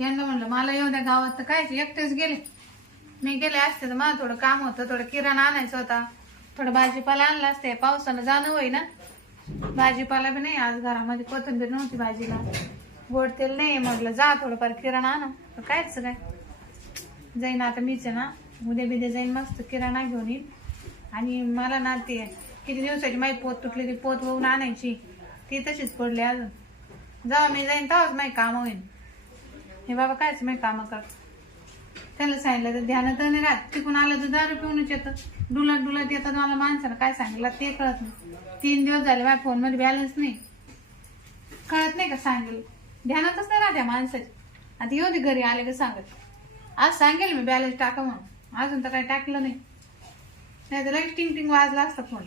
यांना म्हणलं मला येऊ द्या गावात. तर काय एकटेच गेले. मी गेले असते तर मला थोडं काम होतं थोडं किराणा आणायचं होता. थोडं भाजीपाला आणला असते पावसानं जाणं होई ना भाजीपाला बी नाही आज घरामध्ये कोथिंबीर नव्हती भाजीला. गोड तेल नाही म्हटलं जा थोडंफार किराणा आणा. तर कायच काय? जाईन आता मीच आहे ना उद्या बिद्या जाईन मस्त किराणा घेऊन येईन. आणि मला ना ते किती दिवसाची माई पोत तुटली ती पोत वळून आणायची. ती तशीच पडली अजून. जेव्हा मी जाईन तेव्हाच माझी कामं होईन. हे बाबा कायच मी कामं कर. त्याला सांगितलं तर ध्यानात नाही राहत. तिकून आलं तर दारू पिऊनच येतं. डुलत डुलत येतात मला माणसाला. काय सांगितलं? ते कळत नाही. तीन दिवस झाले माझ्या फोनमध्ये बॅलन्स नाही. कळत नाही का सांगेल? ध्यानातच नाही राहत्या माणसाची. आता येऊ दे घरी आले का सांगत आज सांगेल मी बॅलन्स टाका म्हणून. अजून तर काही टाकलं नाही. नाही तर लगेच टिंग टिंग वाजला असता फोन.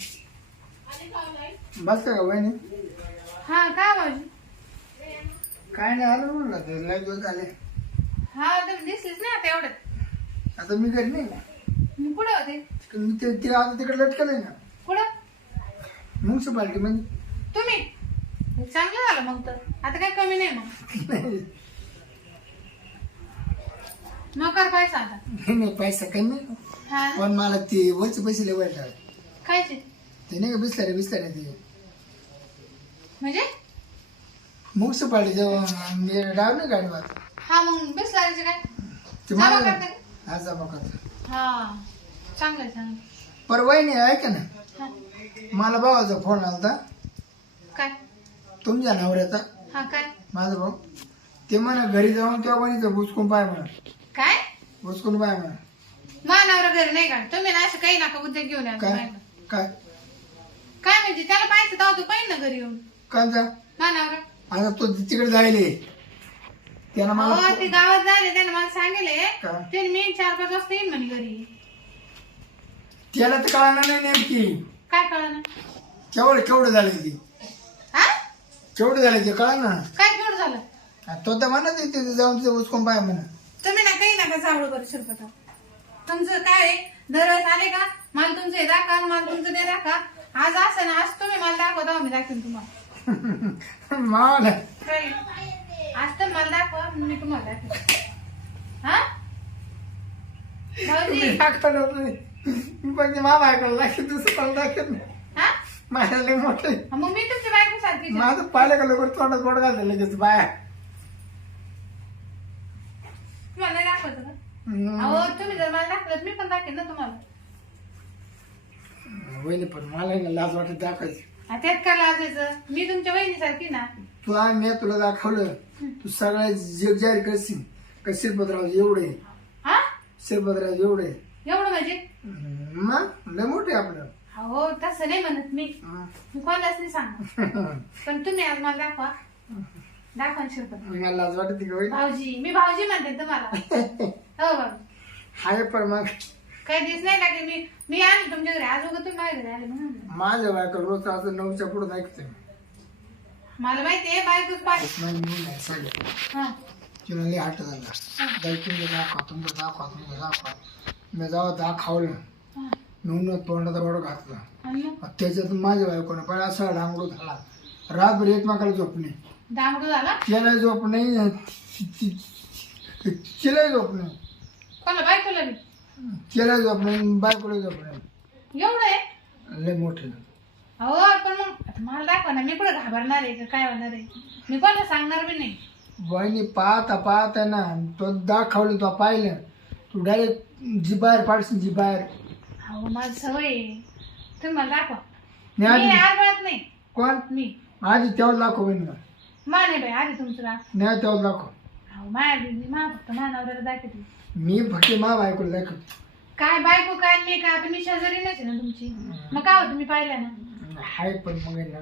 बस का वहिनी? हा का भाऊजी काय नाही आलं म्हणलं ते लय दिवस झाले. हा तुम्ही दिसलीच नाही आता एवढं. आता मी घरी नाही ना. मी कुठे होते? मी ते ते आता तिकडे लटकलंय ना. कुठं? म्युन्सिपाल्टी मध्ये. तुम्ही? चांगलं झालं मग तर. आता काय कमी नाही मग. नोकर पैसा आता. नाही नाही पैसा कमी हा? ना? पण मला ते वरचे पैसे लय वाईट लागले. खायचे? ते नाही का बिस्तारे बिस्तारे ते. म्हणजे? म्युन्सिपाल्टी जेव्हा मी डाव नाही गाडीवर हा मग बिस्लारीचे काय? ते जमा मला करते. का? हा जमा करतो. हा चांगलं आहे, चांगलं वहिनी ऐका ना. हा. मला भावाचा फोन आलता. काय? तुमच्या नवऱ्याचा. हा काय? माझा भाऊ. ते म्हणा घरी जाऊन त्या वहिनीचं बुचकून पाय म्हणा. काय? बुचकून पाय म्हणा. मानावर घरी नाही का? तुम्ही ना असं काही नका उद्योग घेऊन या. काय. काय? काय म्हणजे त्याला पाहायचं तेव्हा तू पाहिजे ना घरी येऊन. कांचा मानावर आता तो तिकडे जायले. त्यानं मला हो ते गावात झाले त्याने मला सांगितले काय? ते मी चार पाच वाजता येईन म्हणे घरी. त्याला तर कळणार नाही नेमकी. काय कळलं? केवढं केवढं झालं ती? हा? केवढं झालं ते कळा ना? काय केवढं झालं? तो तर म्हणत आहे तिथे जाऊन तिथे उचकून पाय म्हणा तुम्ही ना काही नका चावळ करू शिरपत तुमचं काय आहे? दरवेळेस आले का? मला तुमचं हे दाखवा मला तुमचं ते दाखवा. आज असं ना आज तुम्ही मला दाखवा तेव्हा मी दाखवेन तुम्हाला. मला काय? आज तर मला दाखवा मी तुम्हाला हा? भाऊजी. मी नाही मी ऐकायला लागेल दुसरं कोणाला दाखवत नाही. हा? माझ्या लय मोठे. मग मी तुमची बायको सारखी माझं पाहिलं का लवकर तोंडात गोड घालतं लगेच बाया तुम्हाला नाही दाखवत का. अहो तुम्ही जर मला दाखवलं मी पण दाखवेन ना तुम्हाला. वहिनी पण मला लाज वाटत दाखवायची. आ, त्यात काय लाजायचं? मी तुमच्या वहिनीसारखी ना. तुला मी तुला दाखवलं. तू सगळ्या जग जाहीर करशील. का शिरपतराव एवढे? हा? शिरपतराव एवढे? एवढं म्हणजे? मग? लय मोठे आपलं. हो तसं नाही म्हणत मी. हं. मी कोणालाच नाही सांग पण तुम्ही आज मला दाखवा. दाखवा ना शिरपत मला लाज वाटत का भाऊजी मी भाऊजी म्हणते तुम्हाला. हो भाऊ हाय पण मग काही दिवस नाही टाकले मी मी आले तुमच्या घरी. आज उगा तुम्ही माझ्या घरी आले म्हणून. माझ्या बायका रोज असं नऊच्या पुढे ऐकते. मला माहिती आहे बायकोच पाहिजे नाही मी नाही सांगितलं हा. तिला लय हट झाला. तुमचं दाखवा तुमचं दाखवा तुमचं दाखवा. मी जाऊ दाखवलं हा. म्हणून तोंडाचा रोड घातला. आणि मग? त्याच्यातून माझ्या बायकोनं पण असा डांगडू झाला. रातभर एकमेकाला झोप नाही. दामडू झाला? त्याला झोप नाही तिला झोप नाही. कोणाला बायकोला बी? तिला झोप नाही बायकोला झोप नाही एवढं आहे? लय मोठे हो पण मग आता मला दाखवा ना मी कुठे घाबरणार आहे? का काय होणार आहे? मी कोणाला सांगणार बी नाही. वहिनी पाहता पाहता ना तो दाखवलं तो पाहिलं. तू डायरेक्ट जी बाहेर पाडशील जी बाहेर. अहो माझी सवय आहे. तुम्ही मला दाखवा. नाही मी आधी आज म्हणत नाही. कोण? मी. आधी तेव्हा दाखव बहिणी माने बाई आधी तुमचं दाख नाही तेव्हा दाखव. अहो माया बी मी मा फक्त मानावर दाखवते. मी फक्त मा बायकोला दाखव काय बायको काय मी काय आता मी शेजारी नाही ना तुमची. मग काय होतं? मी पाहिलं ना. हाय पण मग आहे ना.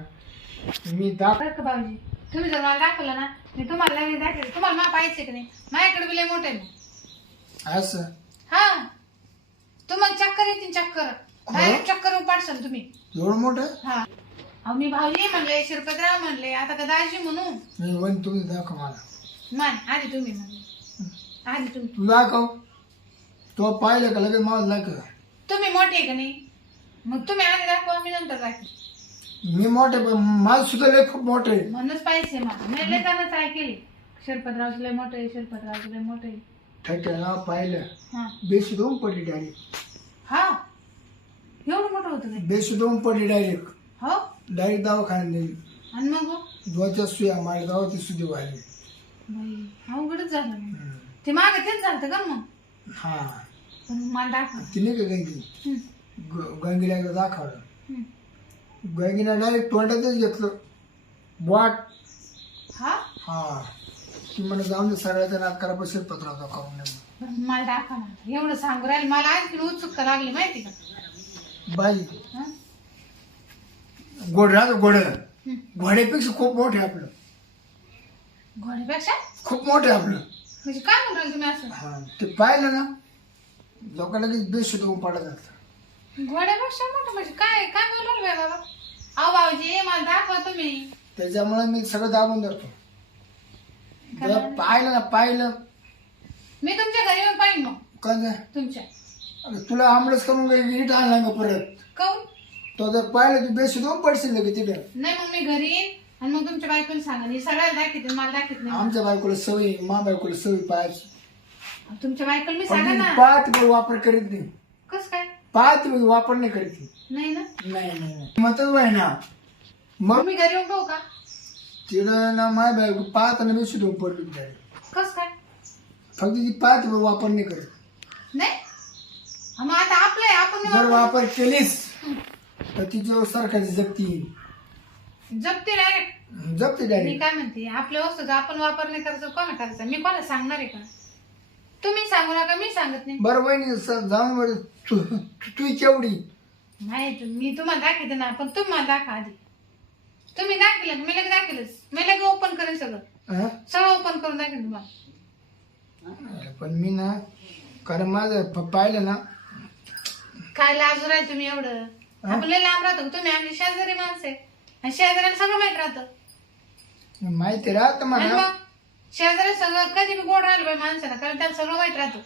मी दाख बरं का भाऊजी? तुम्ही जर मला दाखवलं ना मी तुम्हाला लगेच दाखवते. तुम्हाला मा पाहिजे की नाही माझ्याकडे बी लय मोठे मग. असं? हा. तुम्हाला चक्कर येतील चक्कर. डायरेक्ट चक्कर पाडशाल तुम्ही. एवढं मोठं? हा. अहो मी भाऊजी म्हणले शिरपतराव म्हणले आता का दाजी म्हणू. मी वहिनी तुम्ही दाखव मला. मान आधी तुम्ही म्हणले आधी तुम्ही. तू दाखव. तो पाहिलं का लगेच मला दाखव. तुम्ही मोठे आहे का नाही? मग तुम्ही आधी दाखवा मी नंतर दाखव. मी मोठे पण माझं सुद्धा लय खूप मोठे म्हणूनच पाहिजे मला. मी ट्राय केली शिरपतरावचं लय मोठं आहे शिरपतरावचं लय मोठं आहे. ठेक्याला पाहिलं. हा. बेशुद्धून पडली डायरेक्ट हा. एवढं मोठं होतं काय बेशुद्धून पडली डायरेक्ट हो. डायरेक्ट दवाखान्यात नेली. आणि मग? हो? दोनच्या सुया माझ्या गावाची सुधी व्हायली बाई अवघडच झालं मग. हम्म. ते मागं तेच झालं का मग? हा. पण मला दाखव. तिने का गंगी? हम्म, ग- गंगीला एकदा दाखवलं. हम्म. गंगीने डायरेक्ट तोंडातच घेतलं. बॉट हा? हा. ती म्हणे जाऊन दे सगळ्याचा नाद करा पण शिरपत्राचा करून नये बरं, मला दाखव ना. एवढं सांगू राहील मला आणखी उत्सुकता लागली माहिती का? बाई. हा? गोड राहतं गोड. हम्म. घोड्यापेक्षा खूप मोठे आपलं. घोड्यापेक्षा? खूप मोठे आपलं. म्हणजे काय म्हणून राहिले तुम्ही असं? हा ते पाहिलं ना लोकांना लगेच बेशुद्ध होऊन पडत जातं घोड्यापेक्षा मोठं म्हणजे काय? काय बोलवलं बाई बाबा? अहो भाऊजी मला दाखवा तुम्ही. त्याच्यामुळे मी सगळं दाबून धरतो. जेव्हा पाहिलं ना पाहिलं. मी तुमच्या घरी येऊन पाहिजे मग. का तुमच्या. तुला आंबळच करून काही नीट आणला का परत. काऊन? तो जर पाहिलं तू बेशुद्ध होऊन पडशील लगे तिथे नाही मग मी घरी येईन. आणि मग तुमच्या बायकोला सांगा मी सगळ्याला दाखवते मला दाखवत नाही आमच्या बायकोला सवय मा बायकोला सवय पाहायची तुमच्या बायकोला मी सांगा ना वेळ वापर करीत नाही कस काय वेळ वापर नाही करीत ती. नाही ना नाही नाही नाही. मतच आहे ना मग मी घरी येऊन पाहू का तिथं ना माय बायको पाहताना बेशुद्ध होऊन पडली बिचारी. कस काय फक्त ती वेळ वापर नाही करत नाही हा, मग आता आपलं आहे आपण नाही जर. वापर केलीस तर तिची सरकारची जप्ती येईल. जपते डायरेक्ट जप्ती मी डायरेक्ट काय म्हणते आपल्या वस्तूचा आपण वापर नाही करायचं कोणा करायचा? मी कोणाला सांगणार आहे का? तुम्ही सांगू नका मी सांगत नाही. बरं वहिनी स- जाऊन बरं तू तू- तू केवढी नाही मी तुम्हाला दाखवते ना पण तुम्ही मला दाखवा आधी. तुम्ही दाखवलं? मी लगेच दाखवलंच. मी लगेच ओपन करेन सगळं. हं? सगळं ओपन करून दाखवेन तुम्हाला. अरे पण मी ना कारण माझं प- पाहिलं ना काय लाजू राहील तुम्ही एवढं? आपण लय लांब राहतो तुम्ही आमची शेजारी माणसं आहे. आणि शेजाऱ्याला सगळं माहीत राहतं. माहिती राहत आणि मला मग शेजारी सगळं कधी बी गोड राहिलं पाहिजे माणसाला कारण त्याला सगळं माहीत राहतं.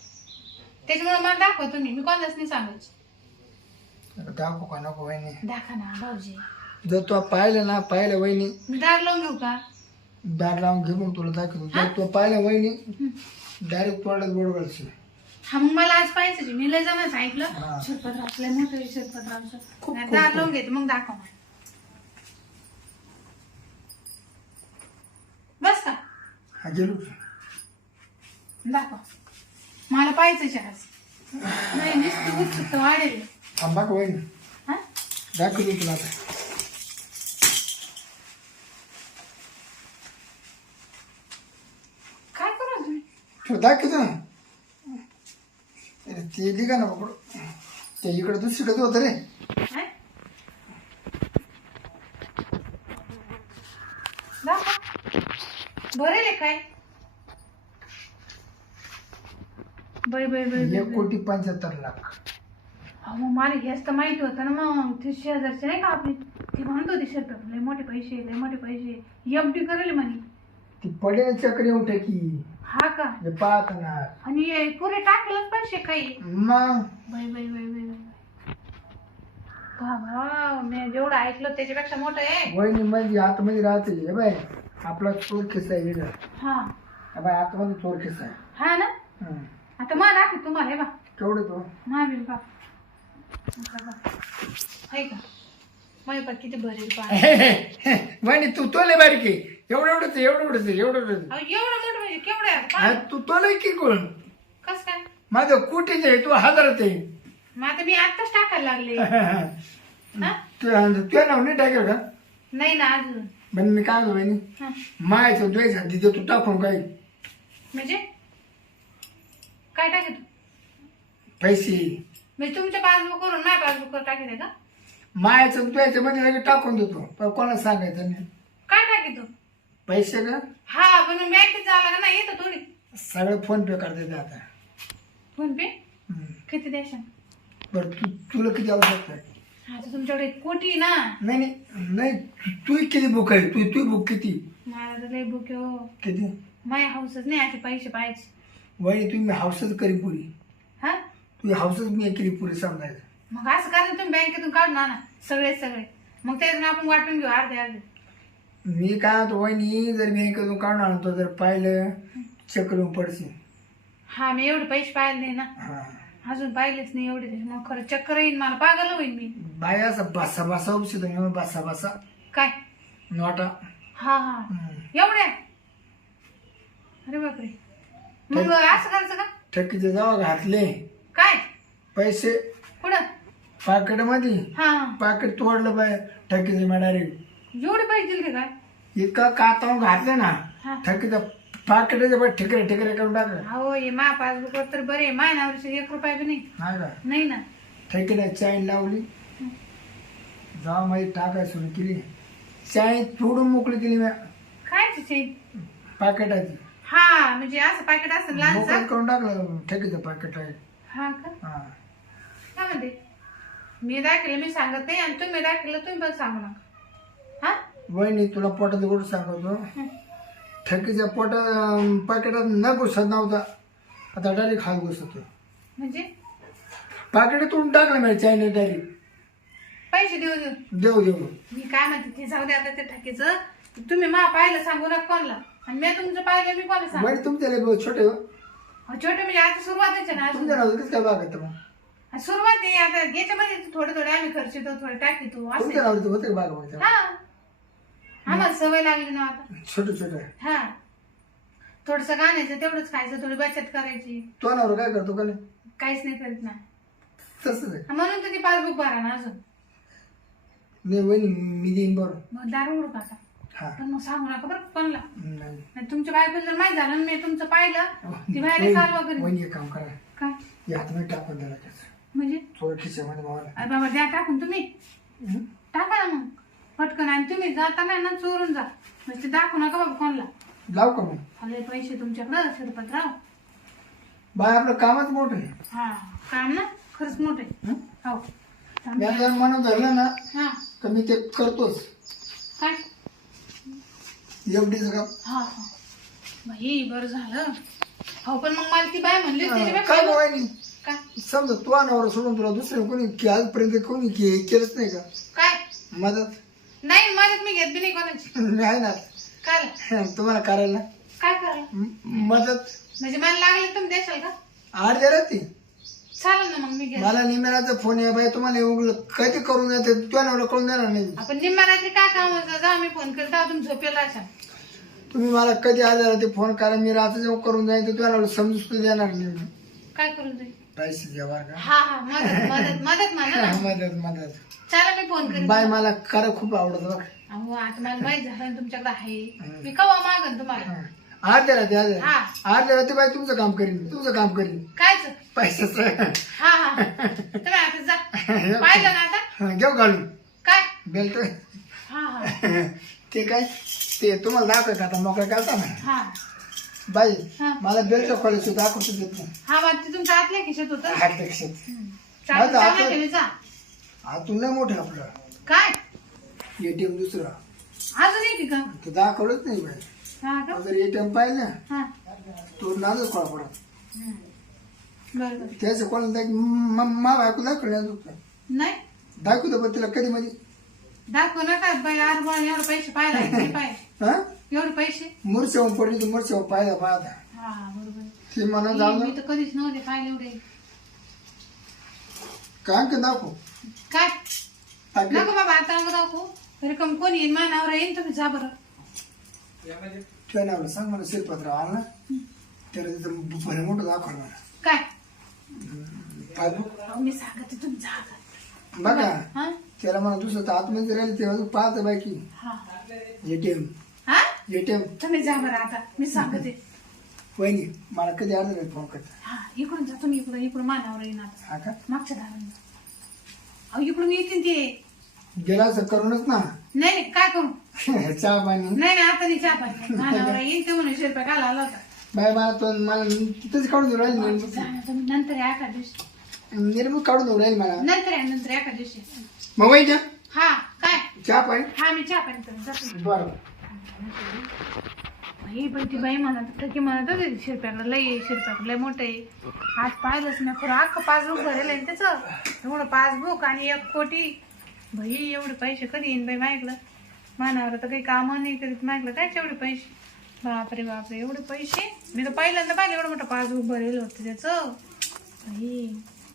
त्याच्यामुळे मला दाखवा तुम्ही मी कोणालाच नाही सांगायचं. दाखव का नको वहिनी? दाखवा ना भाऊजी. जर तू पाहिलं ना पाहिलं वहिनी. मी दार लावून घेऊ का? दार लावून घे मग तुला दाखवतो. जर तू पाहिलं वहिनी डायरेक्ट तोंडात गोड घालशील. हा मग मला आज पाहायचं मी लय जणांचं हा. ऐकलं शिरपतरावचं. लय मोठं खूप, दार. लावून घेते मग दाखवा मला. बस का हा गेलो. दाखवा. मला आज नाही नुसतं उत्सुकता वाढेल. थांबा का वहिनी. हा? दाखवतो तुला आता. काय करू तुम्ही? तू दाखवतो ना. अरे ते लिगा ना पकडू ते इकडे दुसरीकडे होतं रे काय? दाखवा बरेल आहे काय बै बै बै बै, एक. कोटी पंच्याहत्तर लाख. अहो मग मला हेच तर माहिती होतं ना मग. ते शेजारचे नाही का आपली? ती म्हणत होती शेतात लय मोठे पैसे लय मोठे पैसे. एफ डी करेल म्हणे. ती पडेल चक्र येऊन टाकी हा का? हे पाहत ना. आणि हे पुरे टाकलंच पैसे काही. मग? बाई बाई बाई बाई बाई. बाबा मी जेवढं ऐकलं त्याच्यापेक्षा मोठं आहे. वहिनी मध्ये आतमध्ये राहते. हे बाय आपला चोर खिस्सा आहे. हा. हे बाय आतमध्ये चोर खिस्सा आहे. हा ना? हं. आता मला दाखव तुम्हाला हे बा केवढे तो? महावीर बा का? किती तू तोले बारीक एवढं एवढंच आहे, एवढं एवढंच आहे, एवढं एवढंच आहे. एवढं मोठं म्हणजे केवढं हा, तू तोले की कोण कस काय? माझं कुठेच आहे तू हजारात आहे. मग आता मी आत्ताच टाकायला लागले. हा? तू तुझ्या नाव नाही टाकेल का? नाही ना अजून. पण मी काय म्हणतो वहिनी? हा. मायचं द्वेष आहे तिथे तू टाकून काय? म्हणजे? काय टाकेल पैसे. म्हणजे तुमच्या पासबुक वरून माझ्या पासबुक वर टाकेल का? मायाचं द्वेषमध्ये लगेच टाकून देतो. पण कोणाला सांगायचं नाही. काय टाकेल तू? पैसे का? हा पण मग बँकेत जावं लागेल ना येतो थोडी. सगळं फोन पे करते आता. PhonePe. किती द्यायचं बरं तू तुला किती आवश्यक आहे? हा तर तुमच्याकडे एक कोटी आहे ना. नाही नाही नाही तू किती बुक आहे? तू तू बुक किती? मला तर लय बुक आहे हो. किती? माझ्या हाऊसच नाही असे पैसे पाहिजे वहिनी तुम्ही हाऊसच करी पुरी. हा? तू हाऊसच मी केली पुरी समजायचं. मग असं करा तुम्ही बँकेतून काढून आणा सगळे सगळे. मग त्यातून आपण वाटून घेऊ अर्धे अर्धे. मी काय म्हणतो वहिनी जर बँकेतून काढून आणतो जर पाहिलं चक्रून पडशील. हा मी एवढे पैसे पाहिले नाही ना. हा. अजून पाहिलेच नाही एवढे. मग खरं चक्कर येईन मला पागल होईन मी. बाय असं बसा बसा उपशी तुम्ही बसा बसा. काय? नोटा. हा हा. हम्म. एवढ्या? अरे बापरे. मग असं करायचं का ठकीचे जावा घातले. काय? पैसे. कुठं? पाकिटमध्ये हा. पाकिट तोडलं पाय ठकीचे मॅडारी एवढे पैसे दिले काय? इतकं कातावून घातलं ना? ठकीचं पाकिटाचे पण ठिकरे ठिकरे करून टाकलं. अहो हे मा पासबुक तर बरे माय नावरचे एक रुपया बी नाही. हा का? नाही ना. ठेकीला चाईन लावली. जावा मध्ये टाकाय सुरू केली. चाईन तोडून मोकळी केली मी. काय तिचे पाकिटाची. हा म्हणजे असं पॅकेट असं मोकळं लहानचं करून टाकलं ठेकीचं पाकिट आहे. हा का? हा. काय म्हणते? मी दाखवलं मी सांगत नाही आणि तुम्ही दाखवलं तुम्ही पण सांगू नका. हा? वहिनी तुला पोटात गोष्ट सांगतो. हं. ठेकीच्या पोटात पाकिटात न घुसत नव्हता. आता डायरेक्ट खात घुसतो म्हणजे? पाकिट तोडून टाकलं मी चायनीज डायरेक्ट पैसे देऊ देऊ. देऊ देऊ. मी काय म्हणते ते जाऊ दे आता ते ठकीचं. तुम्ही मा पाहिलं सांगू नका कोणला. आणि मी तुमचं पाहिलं मी कोणाला सांगू? तुमच्या लय छोटे हो. छोटे म्हणजे आता सुरुवातच ना. अजून. तुमच्या नाव कसं काय बागत मग? आणि सुरुवात आहे. आता याच्यामध्ये थोडे थोडे आम्ही खर्चितो थोडे टाकीतो असं तुमच्या नाव होते बाग हा. आम्हाला सवय लागली ना आता. छोटे छोटे. हा. थोडस गाण्याचं तेवढंच खायचं थोडी बचत करायची. तो नावर काय करतो का नाही? काहीच नाही करीत ना. तसंच आहे. म्हणून तर ती पासबुक भरा ना अजून. नाही वहिनी मी देईन बरं मग दारू उडू का हा. पण मग सांगू नका बरं कोणला. नाही. नाही तुमच्या बायको जर माहीत झालं ना मी तुमचं पाहिलं. ती बाहेर वहिनी एक काम करा. काय? या हातमध्ये टाकून द्या लगेच म्हणजे? थोडं खिशामध्ये मावाला अरे बाबा द्या टाकून तुम्ही. हं? टाका ना मग. पटकन आणि तुम्ही जाताना ना चोरून जा. म्हणजे दाखवू नका बाबा कोणला. लाव का मग? आले पैसे तुमच्याकडं शिरपतराव बाय आपलं कामच मोठं आहे. हा काम ना? खरंच मोठे हं? हो. मी जर म्हणून धरलं ना हा. तर मी ते करतोच. काय? एवढीच का हा हा. बाई बरं झालं. हो पण मग मला ती बाय म्हणली होती काय समजा तू अनावर सोडून तुला दुसरं कोणी के- आजपर्यंत कोणी के- केलंच नाही का? काय? मदत? नाही मदत मी घेत बी नाही कोणाची. आहे ना. काय? तुम्हाला करायला? काय करायला? म- मदत? म्हणजे मला लागले तुम्ही देशाल का? आठ द्या रे ती. चालेल ना मग मी मला निमेराचा फोन आहे बाई तुम्हाला येऊन कधी करून देते? तुझ्या नवरा करून देणार नाही. आपण निम्मा रात्री काय काम होतं जा मी फोन तेव्हा तुम्ही झोपेला असाल तुम्ही मला कधी आजार ते फोन करा मी रात्री जेव्हा करून जाईन तर तुझ्या नवरा समजू सुद्धा देणार नाही मी. काय करून जाईल पैसे बरं का? हा हा मदत मदत मदत म्हणा ना. मदत मदत. चला मी फोन करेन बाय मला खरं खूप आवडत बघ. अहो आता मला माहीत झालं ना तुमच्याकडे आहे. मी कवा मागन तुम्हाला? राहते आठ हा. द्या आठ द्या राहते बाई तुमचं काम करीन तुमचं काम करीन कायच? पैशाचं हा हा. तुम्ही आता जा. पाहिलं ना आता? घेऊ घालून. काय? बेल्ट. हा हा. ते काय? ते तुम्हाला दाखवायचं आता? मोकळं करता ना? हा. बाई हा. मला बेल्ट कॉलेज दाखवतो देत नाही. हा मग ते तुमच्या आतल्या खिशात होतं? हात पेक्षात चालेल चांगलं ठेवी जा. नाही मोठं आपलं. काय? एटीएम दुसरं. अजून एक आहे का? ते दाखवलंच नाही बाई. हा का? अगर एटीएम पाहिलं हा. तो नाजच कॉल पडत त्याचं कोणाला दाख मा बायको दाखवलं नाही. दाखवतो पण तिला कधी मध्ये? दाखवू नका बाई अरे बा एवढे पैसे पाहिला किती पाहिजे हा? एवढे पैसे? मुरसेवून पडली तर मुरसेवून पाहिला पाहता. हा बरोबर. ती मी तर कधीच नव्हते पाहिले एवढे. काय का दाखव? काय? पाकिट नको बाबा आता नको दाखवू. तरी कम कोणी येईन मानावर येईन तुम्ही जा बरं. ठेवणार सांग मला शिरपत्र आला ना. त्याला तिथं भले मोठं दाखवलं मला. काय? पासबुक? अहो, मी सांगते तुम्ही जा आता. बघा. हा? त्याला मला दुसरं तर आतमध्ये राहील तेव्हा पाहत बाकी. हा. एटीएम. हा? एटीएम. तुम्ही जा बरं आता. मी सांगते. वहिनी मला कधी आलं नाही फोन करता. हा इकडून जा तुम्ही इकडून. इकडून मानावर येईन आता. हा का? मागच्या दाराने. अहो इकडून येतील ते. गेला असं करूनच ना. नाही नाही काय करू? चहा पाणी. नाही नाही आता नाही चहा पाणी. मानावर येईन ते म्हणून रुपये काल आला होता बाय मला तो मला तिथंच काढून देऊ राहील जा ना तुम्ही नंतर या एका दिवशी. निर्मूल काढून देऊ राहील मला. नंतर या नंतर एका दिवशी. मग वही द्या. हा काय? चहा पाणी. हा मी चहा पाणी करेन जाते. बरं. बाई पण ती बाई म्हणत होतं की म्हणत होती शिरप्याकडे लय आहे, शिरप्याकडे लय मोठं आहे. आज पाहिलंच ना खरं अख्खं पासबुक भरेल आहे ना त्याचं. एवढं पासबुक आणि एक कोटी भाई एवढे पैसे कधी येईन बाई माझ्याकडं? मानावर तर काही कामं नाही करीत मागलं काय एवढे पैसे? बापरे बापरे एवढे पैसे? मी तर पहिल्यांदा पाहिलं एवढं मोठं पासबुक भरेल होतं त्याचं. भाई